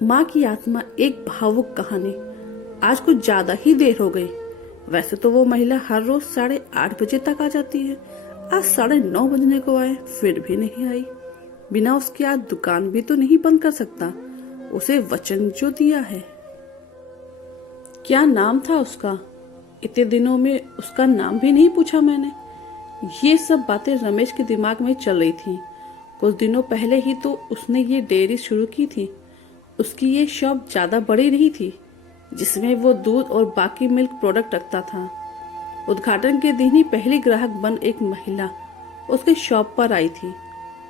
माँ की आत्मा एक भावुक कहानी। आज कुछ ज्यादा ही देर हो गई। वैसे तो वो महिला हर रोज 8:30 बजे तक आ जाती है। आज 9:30 बजने को आए फिर भी नहीं आई। बिना उसके आज दुकान भी तो नहीं बंद कर सकता। उसे वचन जो दिया है। क्या नाम था उसका? इतने दिनों में उसका नाम भी नहीं पूछा मैंने। ये सब बातें रमेश के दिमाग में चल रही थी। कुछ दिनों पहले ही तो उसने ये डेयरी शुरू की थी। उसकी ये शॉप ज्यादा बड़ी नहीं थी, जिसमें वो दूध और बाकी मिल्क प्रोडक्ट रखता था। उद्घाटन के दिन ही पहली ग्राहक बन एक महिला उसके शॉप पर आई थी।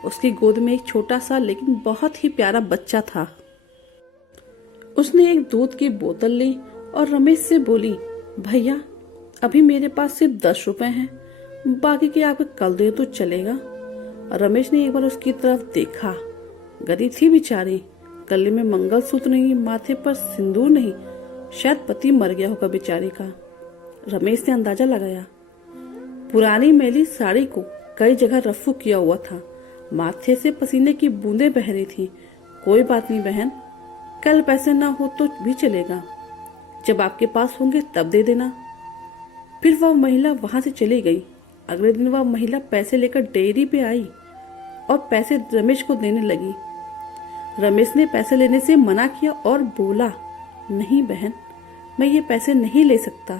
उसकी गोद में एक छोटा सा लेकिन बहुत ही प्यारा बच्चा था। उसने एक दूध की बोतल ली और रमेश से बोली, भैया अभी मेरे पास सिर्फ 10 रुपए हैं, बाकी के आपको कल दे तो चलेगा। रमेश ने एक बार उसकी तरफ देखा। गरीब थी बेचारी, गले में मंगलसूत्र नहीं, माथे पर सिंदूर नहीं, शायद पति मर गया होगा बेचारी का। रमेश ने अंदाजा लगाया। पुरानी मैली साड़ी को कई जगह रफू किया हुआ था, माथे से पसीने की बूंदें बह रही थी। कोई बात नहीं बहन, कल पैसे ना हो तो भी चलेगा, जब आपके पास होंगे तब दे देना। फिर वह महिला वहां से चली गई। अगले दिन वह महिला पैसे लेकर डेयरी पे आई और पैसे रमेश को देने लगी। रमेश ने पैसे लेने से मना किया और बोला, नहीं बहन, मैं ये पैसे नहीं ले सकता,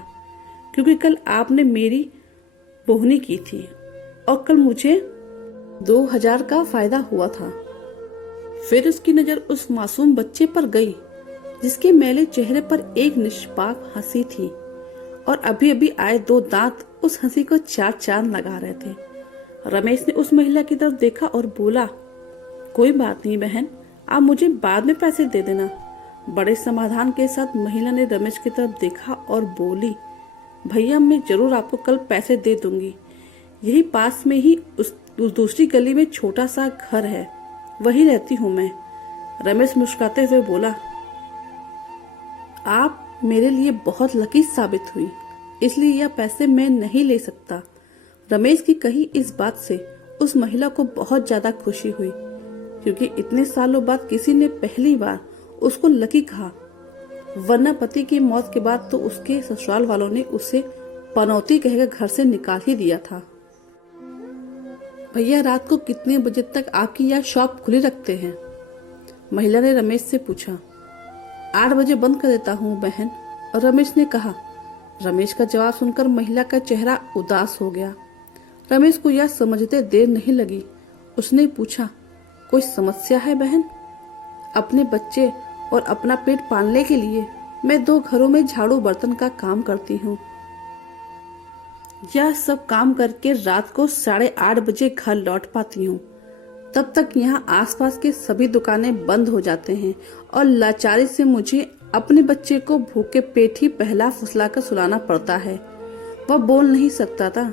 क्योंकि कल आपने मेरी बोहनी की थी और कल मुझे 2000 का फायदा हुआ था। फिर उसकी नजर उस मासूम बच्चे पर गई, जिसके मैले चेहरे पर एक निष्पाप हंसी थी और अभी अभी आए 2 दांत उस हंसी को 4 चांद लगा रहे थे। रमेश ने उस महिला की तरफ देखा और बोला, कोई बात नहीं बहन, आप मुझे बाद में पैसे दे देना। बड़े समाधान के साथ महिला ने रमेश की तरफ देखा और बोली, भैया मैं जरूर आपको कल पैसे दे दूंगी। यही पास में ही उस दूसरी गली में छोटा सा घर है, वही रहती हूँ मैं। रमेश मुस्कुराते हुए बोला, आप मेरे लिए बहुत लकी साबित हुई, इसलिए यह पैसे मैं नहीं ले सकता। रमेश की कही इस बात से उस महिला को बहुत ज्यादा खुशी हुई, क्योंकि इतने सालों बाद किसी ने पहली बार उसको लकी कहा। वरना पति की मौत के बाद तो उसके ससुराल वालों ने उसे पनौती कहकर घर से निकाल ही दिया था। भैया रात को कितने बजे तक आपकी यह शॉप खुली रखते हैं? महिला ने रमेश से पूछा। 8 बजे बंद कर देता हूँ बहन, और रमेश ने कहा। रमेश का जवाब सुनकर महिला का चेहरा उदास हो गया। रमेश को यह समझते देर नहीं लगी। उसने पूछा, कोई समस्या है बहन? अपने बच्चे और अपना पेट पालने के लिए मैं 2 घरों में झाड़ू बर्तन का काम करती हूँ। यह सब काम करके रात को 8:30 बजे घर लौट पाती हूँ। तब तक यहाँ आसपास के सभी दुकानें बंद हो जाते हैं और लाचारी से मुझे अपने बच्चे को भूखे पेट ही पहला फुसला कर सुलाना पड़ता है। वह बोल नहीं सकता था,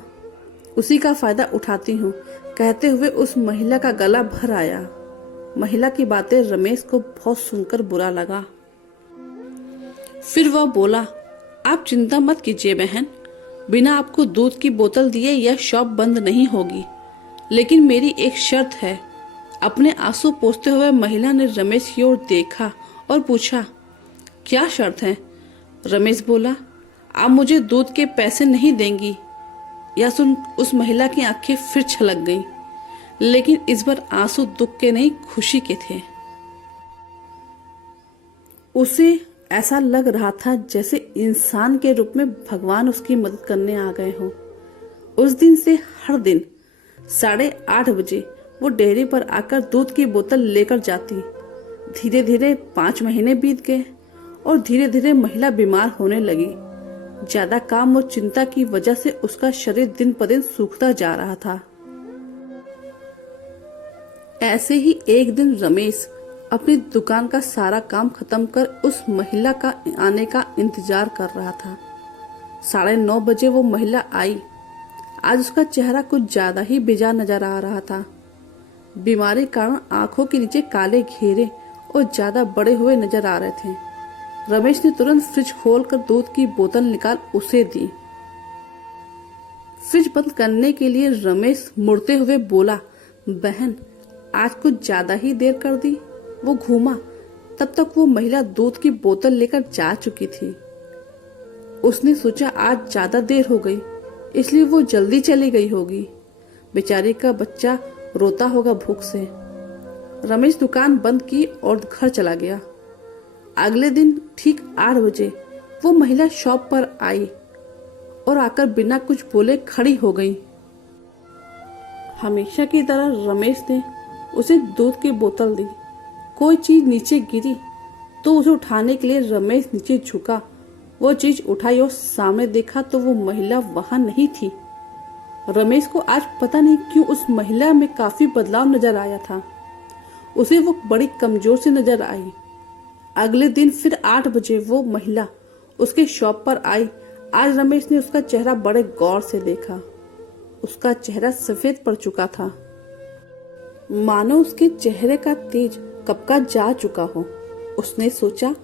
उसी का फायदा उठाती हूँ, कहते हुए उस महिला का गला भर आया। महिला की बातें रमेश को बहुत सुनकर बुरा लगा। फिर वह बोला, आप चिंता मत कीजिए बहन, बिना आपको दूध की बोतल दिए यह शॉप बंद नहीं होगी, लेकिन मेरी एक शर्त है। अपने आंसू पोंछते हुए महिला ने रमेश की ओर देखा और पूछा, क्या शर्त है? रमेश बोला, आप मुझे दूध के पैसे नहीं देंगी। यह सुन उस महिला की आंखें फिर छलक गईं, लेकिन इस बार आंसू दुख के नहीं खुशी के थे। उसे ऐसा लग रहा था जैसे इंसान के रूप में भगवान उसकी मदद करने आ गए हों। उस दिन से हर दिन 8:30 बजे वो डेयरी पर आकर दूध की बोतल लेकर जाती। धीरे धीरे 5 महीने बीत गए और धीरे धीरे महिला बीमार होने लगी। ज्यादा काम और चिंता की वजह से उसका शरीर दिन पर दिन सूखता जा रहा था। ऐसे ही एक दिन रमेश अपनी दुकान का सारा काम खत्म कर उस महिला का आने का इंतजार कर रहा था। 9:30 बजे वो महिला आई। आज उसका चेहरा कुछ ज्यादा ही बेजार नजर आ रहा था। बीमारी के कारण आंखों के नीचे काले घेरे और ज्यादा बड़े हुए नजर आ रहे थे। रमेश ने तुरंत फ्रिज खोलकर दूध की बोतल निकाल उसे दी। फ्रिज बंद करने के लिए रमेश मुड़ते हुए बोला, बहन आज कुछ ज्यादा ही देर कर दी। वो घूमा तब तक वो महिला दूध की बोतल लेकर जा चुकी थी। उसने सोचा आज ज्यादा देर हो गई, इसलिए वो जल्दी चली गई होगी। बेचारी का बच्चा रोता होगा भूख से। रमेश दुकान बंद की और घर चला गया। अगले दिन ठीक 8 बजे वो महिला शॉप पर आई और आकर बिना कुछ बोले खड़ी हो गई। हमेशा की तरह रमेश ने उसे दूध की बोतल दी। कोई चीज नीचे गिरी तो उसे उठाने के लिए रमेश नीचे झुका। वो चीज उठाई और सामने देखा तो वो महिला वहां नहीं थी। रमेश को आज पता नहीं क्यों उस महिला में काफी बदलाव नजर आया था। उसे वो बड़ी कमजोर सी नजर आई। अगले दिन फिर 8 बजे वो महिला उसके शॉप पर आई। आज रमेश ने उसका चेहरा बड़े गौर से देखा। उसका चेहरा सफेद पड़ चुका था, मानो उसके चेहरे का तेज कब का जा चुका हो। उसने सोचा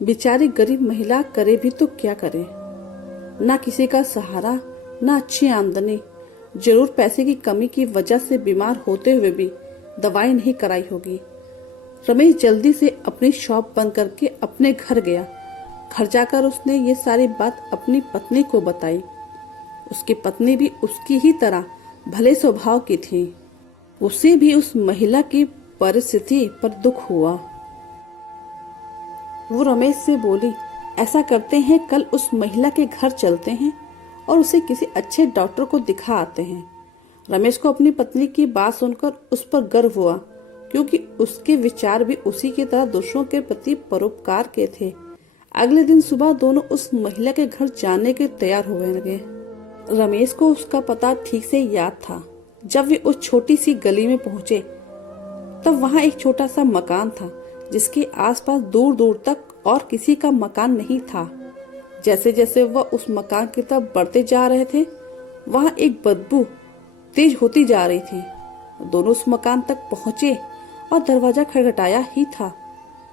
बेचारी गरीब महिला करे भी तो क्या करे, ना किसी का सहारा, ना अच्छी आमदनी। जरूर पैसे की कमी की वजह से बीमार होते हुए भी दवाई नहीं कराई होगी। रमेश जल्दी से अपनी शॉप बंद करके अपने घर गया। घर जाकर उसने ये सारी बात अपनी पत्नी को बताई। उसकी पत्नी भी उसकी ही तरह भले स्वभाव की थी। उसे भी उस महिला की परिस्थिति पर दुख हुआ। वो रमेश से बोली, ऐसा करते हैं कल उस महिला के घर चलते हैं और उसे किसी अच्छे डॉक्टर को दिखा आते हैं। रमेश को अपनी पत्नी की बात सुनकर उस पर गर्व हुआ, क्योंकि उसके विचार भी उसी की तरह दूसरों के प्रति परोपकार के थे। अगले दिन सुबह दोनों उस महिला के घर जाने के तैयार होने लगे। रमेश को उसका पता ठीक से याद था। जब वे उस छोटी सी गली में पहुंचे तब वहां एक छोटा सा मकान था, जिसके आसपास दूर दूर तक और किसी का मकान नहीं था। जैसे जैसे वह उस मकान की तरफ बढ़ते जा रहे थे, वहां एक बदबू तेज होती जा रही थी। दोनों उस मकान तक पहुंचे और दरवाजा खटखटाया ही था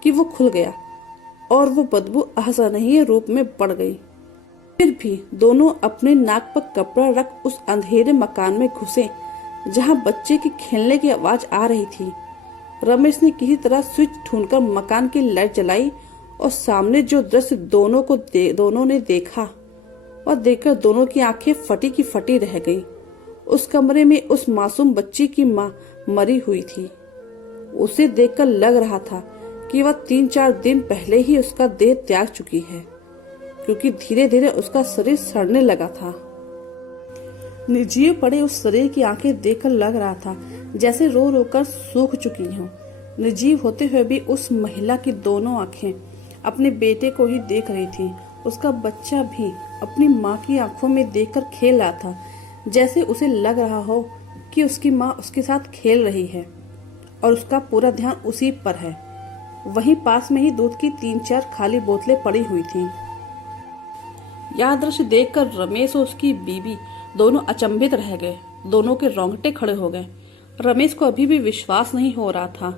कि वो खुल गया और वो बदबू असहनीय रूप में बढ़ गई। फिर भी दोनों अपने नाक पर कपड़ा रख उस अंधेरे मकान में घुसे, जहां बच्चे की खेलने की आवाज आ रही थी। रमेश ने किसी तरह स्विच ढूंढकर मकान की लाइट जलाई और सामने जो दृश्य दोनों ने देखा और देखकर दोनों की आंखें फटी की फटी रह गईं। उस कमरे में उस मासूम बच्ची की माँ मरी हुई थी। उसे देखकर लग रहा था कि वह 3-4 दिन पहले ही उसका देह त्याग चुकी है, क्योंकि धीरे धीरे उसका शरीर सड़ने लगा था। निर्जीव पड़े उस शरीर की आंखें देखकर लग रहा था जैसे रो रो कर सूख चुकी हों। निर्जीव होते हुए भी उस महिला की दोनों आंखें अपने बेटे को ही देख रही थी। उसका बच्चा भी अपनी माँ की आंखों में देखकर खेल रहा था, जैसे उसे लग रहा हो कि उसकी माँ उसके साथ खेल रही है और उसका पूरा ध्यान उसी पर है। वहीं पास में ही दूध की 3-4 खाली बोतलें पड़ी हुई थीं। यह दृश्य देखकर रमेश और उसकी बीवी दोनों अचंभित रह गए। दोनों के रोंगटे खड़े हो गए। रमेश को अभी भी विश्वास नहीं हो रहा था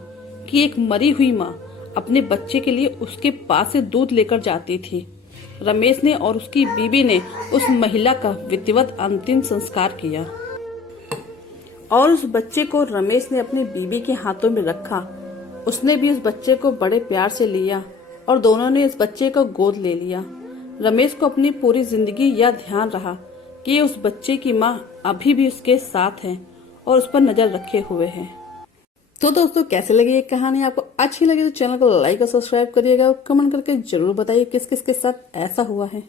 कि एक मरी हुई माँ अपने बच्चे के लिए उसके पास से दूध लेकर जाती थी। रमेश ने और उसकी बीवी ने उस महिला का विधिवत अंतिम संस्कार किया और उस बच्चे को रमेश ने अपनी बीवी के हाथों में रखा। उसने भी उस बच्चे को बड़े प्यार से लिया और दोनों ने इस बच्चे को गोद ले लिया। रमेश को अपनी पूरी जिंदगी यह ध्यान रहा कि उस बच्चे की माँ अभी भी उसके साथ है और उस पर नजर रखे हुए है। तो दोस्तों, कैसे लगी ये कहानी? आपको अच्छी लगी तो चैनल को लाइक और सब्सक्राइब करिएगा और कमेंट करके जरूर बताइए किस किस के साथ ऐसा हुआ है।